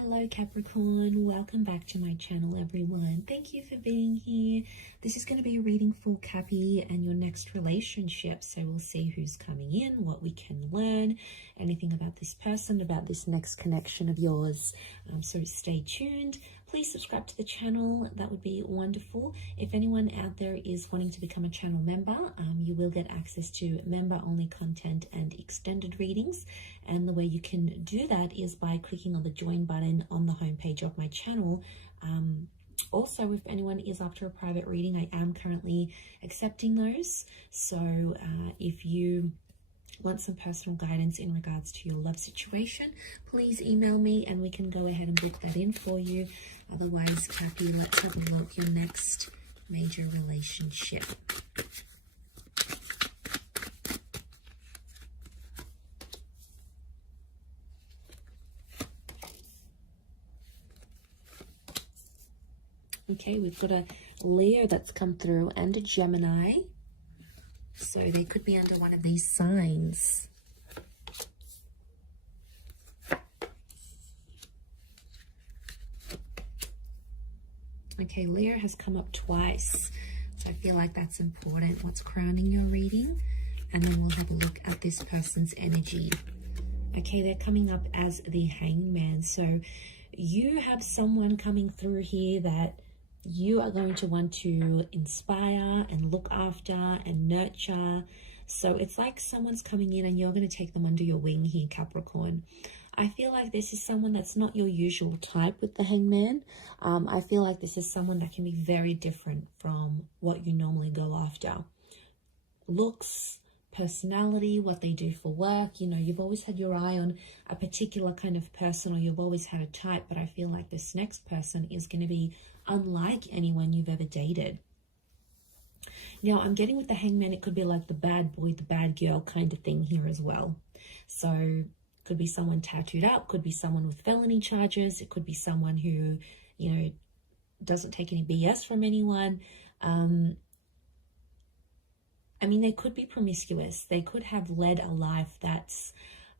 Hello Capricorn, welcome back to my channel everyone. Thank you for being here. This is going to be a reading for Cappy and your next relationship. So we'll see who's coming in, what we can learn, anything about this person, about this next connection of yours. So stay tuned. Please subscribe to the channel. That would be wonderful. If anyone out there is wanting to become a channel member, you will get access to member-only content and extended readings. And the way you can do that is by clicking on the join button on the homepage of my channel. Also, if anyone is after a private reading, I am currently accepting those. So if you want some personal guidance in regards to your love situation, please email me and we can go ahead and book that in for you. Otherwise, Cappy, let's have a look. Your next major relationship. Okay, we've got a Leo that's come through and a Gemini. So they could be under one of these signs. Okay, Leo has come up twice. So I feel like that's important. What's crowning your reading? And then we'll have a look at this person's energy. Okay, they're coming up as the Hangman. So you have someone coming through here that you are going to want to inspire and look after and nurture. So it's like someone's coming in and you're going to take them under your wing here, Capricorn. I feel like this is someone that's not your usual type with the Hangman. I feel like this is someone that can be very different from what you normally go after. Looks, personality, what they do for work. You know, you've always had your eye on a particular kind of person, or you've always had a type, but I feel like this next person is going to be unlike anyone you've ever dated. Now, I'm getting with the Hangman, it could be like the bad boy, the bad girl kind of thing here as well. So could be someone tattooed up, could be someone with felony charges, it could be someone who, you know, doesn't take any BS from anyone. I mean, they could be promiscuous. They could have led a life that's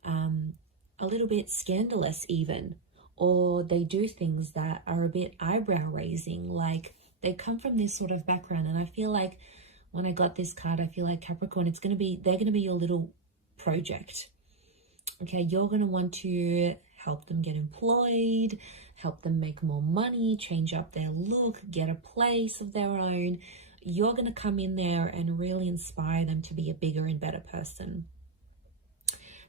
a little bit scandalous even, or they do things that are a bit eyebrow raising. Like they come from this sort of background. And I feel like when I got this card, I feel like Capricorn, they're going to be your little project. Okay, you're going to want to help them get employed, help them make more money, change up their look, get a place of their own. You're going to come in there and really inspire them to be a bigger and better person.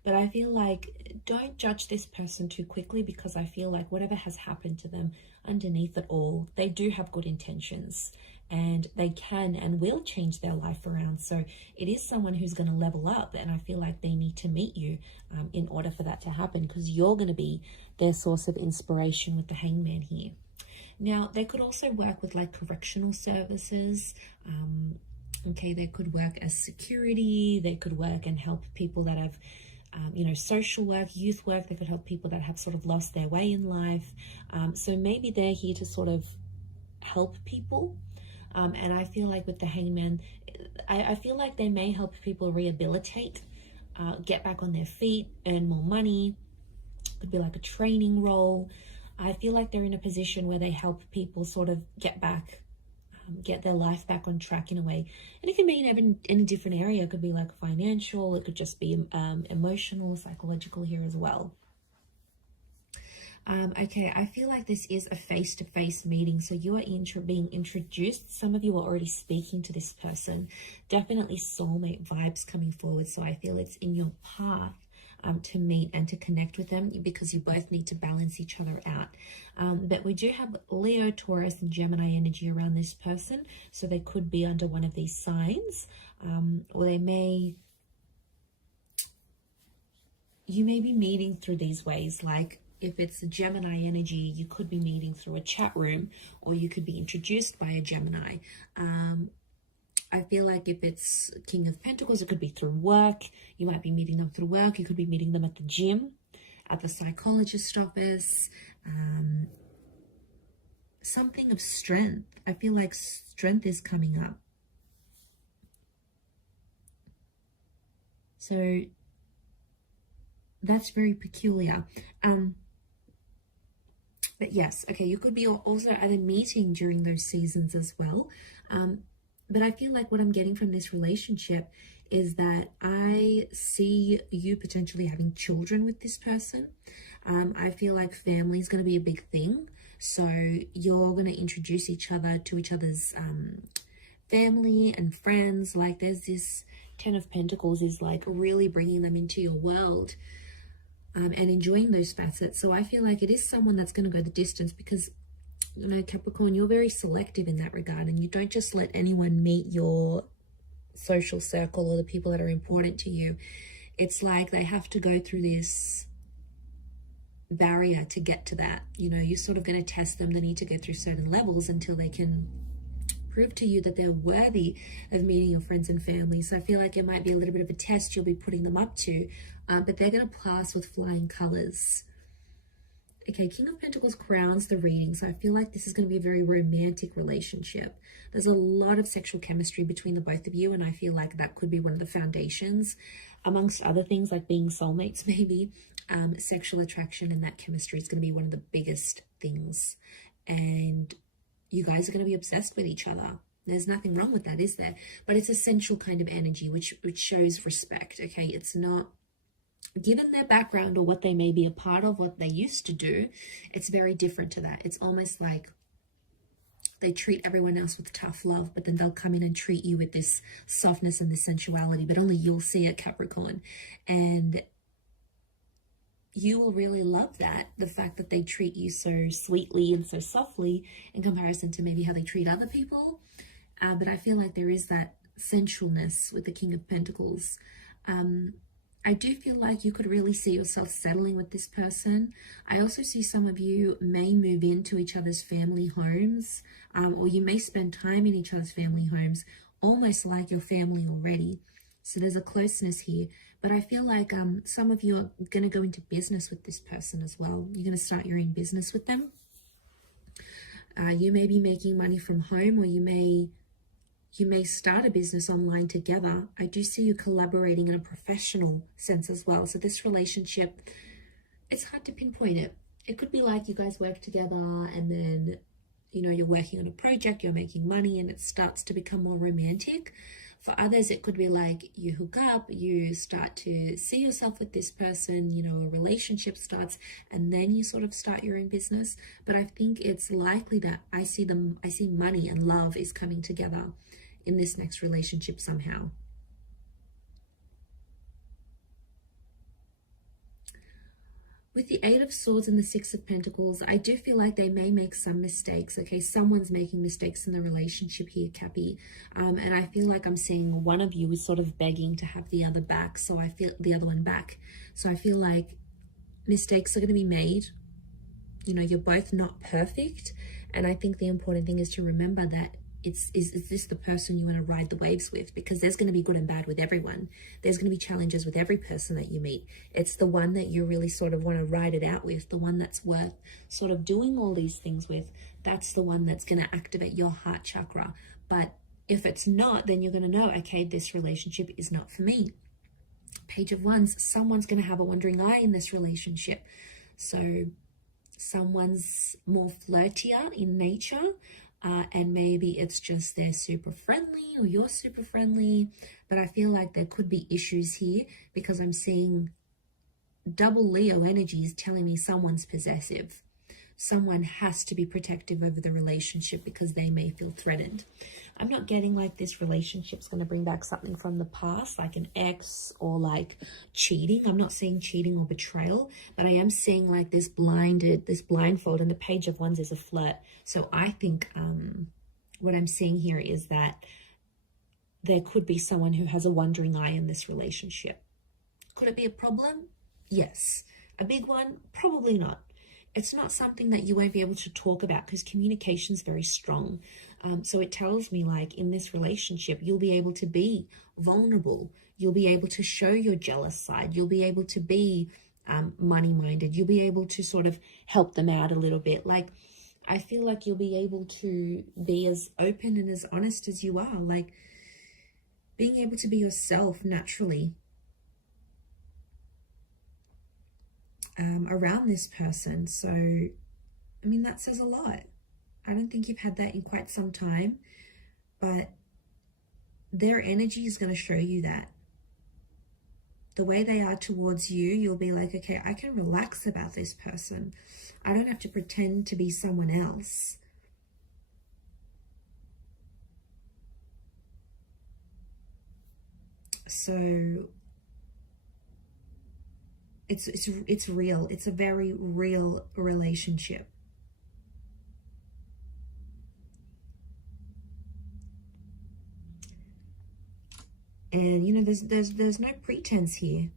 But I feel like don't judge this person too quickly, because I feel like whatever has happened to them, underneath it all, they do have good intentions and they can and will change their life around. So it is someone who's going to level up, and I feel like they need to meet you in order for that to happen, because you're going to be their source of inspiration with the Hangman here. Now, they could also work with like correctional services. Okay, they could work as security. They could work and help people that have, you know, social work, youth work. They could help people that have sort of lost their way in life. So maybe they're here to sort of help people. And I feel like with the Hangman, I feel like they may help people rehabilitate, get back on their feet, earn more money. Could be like a training role. I feel like they're in a position where they help people sort of get back, get their life back on track in a way. And it can be in any different area. It could be like financial, it could just be emotional, psychological here as well. Okay, I feel like this is a face-to-face meeting. So you are being introduced. Some of you are already speaking to this person. Definitely soulmate vibes coming forward. So I feel it's in your path to meet and to connect with them, because you both need to balance each other out. But we do have Leo, Taurus, and Gemini energy around this person. So they could be under one of these signs, or you may be meeting through these ways. Like if it's a Gemini energy, you could be meeting through a chat room, or you could be introduced by a Gemini. I feel like if it's King of Pentacles, it could be through work. You might be meeting them through work. You could be meeting them at the gym, at the psychologist office. Something of strength. I feel like strength is coming up. So that's very peculiar. But yes, okay, you could be also at a meeting during those seasons as well. But I feel like what I'm getting from this relationship is that I see you potentially having children with this person. I feel like family is going to be a big thing. So you're going to introduce each other to each other's family and friends. Like there's this 10 of Pentacles is like really bringing them into your world. And enjoying those facets. So I feel like it is someone that's going to go the distance because, you know, Capricorn, you're very selective in that regard, and you don't just let anyone meet your social circle or the people that are important to you. It's like they have to go through this barrier to get to that. You know, you're sort of going to test them. They need to go through certain levels until they can prove to you that they're worthy of meeting your friends and family. So I feel like it might be a little bit of a test you'll be putting them up to, but they're going to pass with flying colors. Okay, King of Pentacles crowns the reading. So I feel like this is going to be a very romantic relationship. There's a lot of sexual chemistry between the both of you, and I feel like that could be one of the foundations, amongst other things like being soulmates maybe. Sexual attraction and that chemistry is going to be one of the biggest things. And you guys are going to be obsessed with each other. There's nothing wrong with that, is there? But it's a sensual kind of energy, which shows respect, okay? It's not, given their background or what they may be a part of, what they used to do, it's very different to that. It's almost like they treat everyone else with tough love, but then they'll come in and treat you with this softness and this sensuality, but only you'll see it, Capricorn. And you will really love that, the fact that they treat you so sweetly and so softly in comparison to maybe how they treat other people. But I feel like there is that sensualness with the King of Pentacles. I do feel like you could really see yourself settling with this person. I also see some of you may move into each other's family homes, or you may spend time in each other's family homes, almost like your family already. So there's a closeness here. But I feel like some of you are going to go into business with this person as well. You're going to start your own business with them. You may be making money from home, or you may start a business online together. I do see you collaborating in a professional sense as well. So this relationship, it's hard to pinpoint it. It could be like you guys work together and then, you know, you're working on a project, you're making money, and it starts to become more romantic. For others, it could be like you hook up, you start to see yourself with this person, you know, a relationship starts, and then you sort of start your own business. But I think it's likely that I see money and love is coming together in this next relationship somehow. With the Eight of Swords and the Six of Pentacles, I do feel like they may make some mistakes, okay? Someone's making mistakes in the relationship here, Cappy. And I feel like I'm seeing one of you is sort of begging to have the other back, so I feel the other one back. So I feel like mistakes are going to be made. You know, you're both not perfect. And I think the important thing is to remember that is this the person you want to ride the waves with? Because there's going to be good and bad with everyone. There's going to be challenges with every person that you meet. It's the one that you really sort of want to ride it out with, the one that's worth sort of doing all these things with. That's the one that's going to activate your heart chakra. But if it's not, then you're going to know, okay, this relationship is not for me. Page of Wands, someone's going to have a wandering eye in this relationship. So someone's more flirtier in nature. And maybe it's just they're super friendly or you're super friendly. But I feel like there could be issues here because I'm seeing double Leo energies telling me someone's possessive. Someone has to be protective over the relationship because they may feel threatened. I'm not getting like this relationship's going to bring back something from the past, like an ex or like cheating. I'm not seeing cheating or betrayal, but I am seeing like this blindfold, and the Page of Wands is a flirt. So I think what I'm seeing here is that there could be someone who has a wandering eye in this relationship. Could it be a problem? Yes. A big one? Probably not. It's not something that you won't be able to talk about because communication is very strong. So it tells me like in this relationship, you'll be able to be vulnerable. You'll be able to show your jealous side. You'll be able to be money-minded. You'll be able to sort of help them out a little bit. Like, I feel like you'll be able to be as open and as honest as you are. Like, being able to be yourself naturally around this person. So I mean, that says a lot. I don't think you've had that in quite some time, but their energy is going to show you that. The way they are towards you, you'll be like, okay, I can relax about this person. I don't have to pretend to be someone else. So it's real. It's a very real relationship. And, you know, there's no pretense here.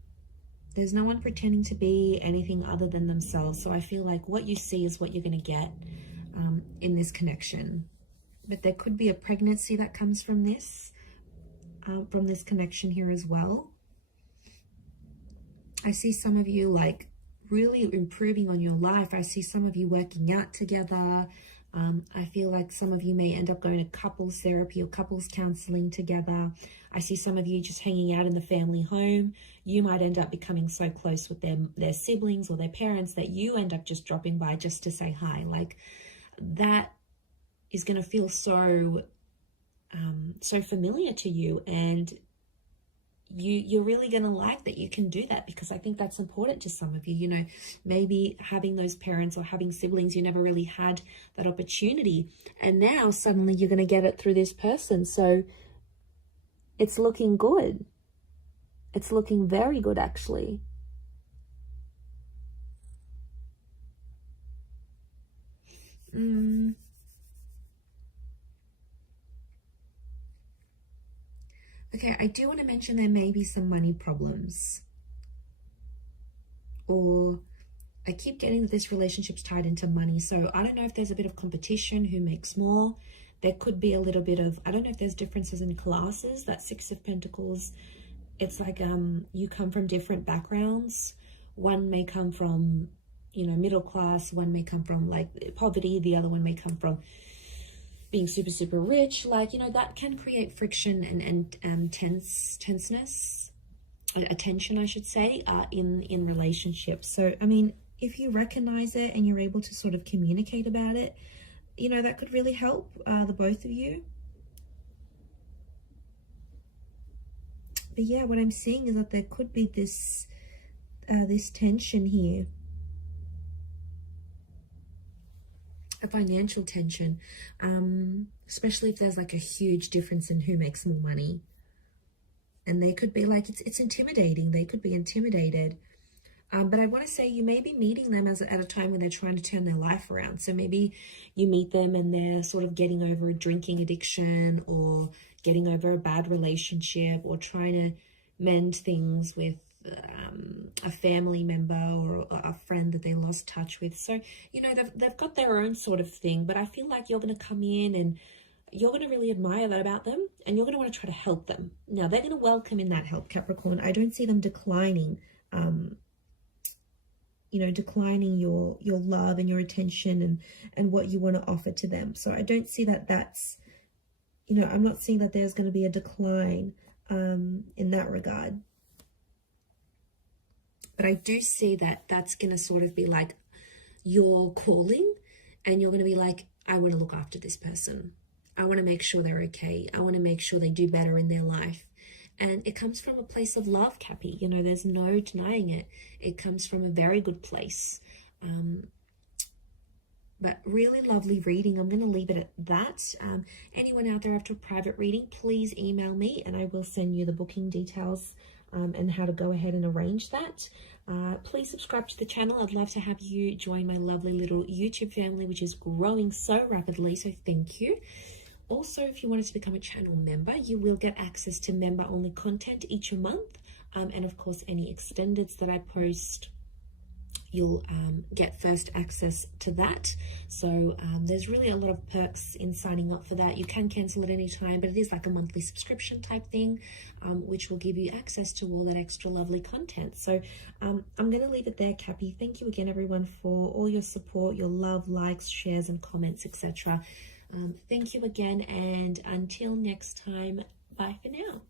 There's no one pretending to be anything other than themselves. So I feel like what you see is what you're going to get in this connection. But there could be a pregnancy that comes from this connection here as well. I see some of you like really improving on your life. I see some of you working out together. I feel like some of you may end up going to couples therapy or couples counseling together. I see some of you just hanging out in the family home. You might end up becoming so close with their siblings or their parents that you end up just dropping by just to say hi. Like, that is going to feel so familiar to you, and you're really going to like that you can do that, because I think that's important to some of you. You know, maybe having those parents or having siblings, you never really had that opportunity, and now suddenly you're going to get it through this person. So it's looking good. It's looking very good, actually. Okay, I do want to mention there may be some money problems. Or I keep getting that this relationship's tied into money. So I don't know if there's a bit of competition, who makes more. There could be a little bit of, I don't know if there's differences in classes. That Six of Pentacles, it's like you come from different backgrounds. One may come from, you know, middle class. One may come from like poverty. The other one may come from being super, super rich. Like, you know, that can create friction and tenseness, attention, I should say, in relationships. So, I mean, if you recognize it and you're able to sort of communicate about it, you know, that could really help the both of you. But yeah, what I'm seeing is that there could be this tension here. A financial tension, especially if there's like a huge difference in who makes more money. And they could be like, it's intimidating. They could be intimidated. But I want to say you may be meeting them at a time when they're trying to turn their life around. So maybe you meet them and they're sort of getting over a drinking addiction, or getting over a bad relationship, or trying to mend things with a family member or a friend that they lost touch with. So, you know, they've got their own sort of thing, but I feel like you're going to come in and you're going to really admire that about them, and you're going to want to try to help them. Now, they're going to welcome in that help, Capricorn. I don't see them declining, you know, declining your love and your attention and what you want to offer to them. So I don't see that that's, you know, I'm not seeing that there's going to be a decline in that regard. But I do see that that's going to sort of be like your calling, and you're going to be like, I want to look after this person. I want to make sure they're okay. I want to make sure they do better in their life. And it comes from a place of love, Cappy. You know, there's no denying it. It comes from a very good place. But really lovely reading. I'm going to leave it at that. Anyone out there after a private reading, please email me and I will send you the booking details and how to go ahead and arrange that. Please subscribe to the channel. I'd love to have you join my lovely little YouTube family, which is growing so rapidly. So thank you. Also, if you wanted to become a channel member, you will get access to member-only content each month. And of course, any extendeds that I post, you'll get first access to that. So there's really a lot of perks in signing up for that. You can cancel at any time, but it is like a monthly subscription type thing, which will give you access to all that extra lovely content. So I'm going to leave it there, Cappy. Thank you again, everyone, for all your support, your love, likes, shares, and comments, etc. Thank you again, and until next time, bye for now.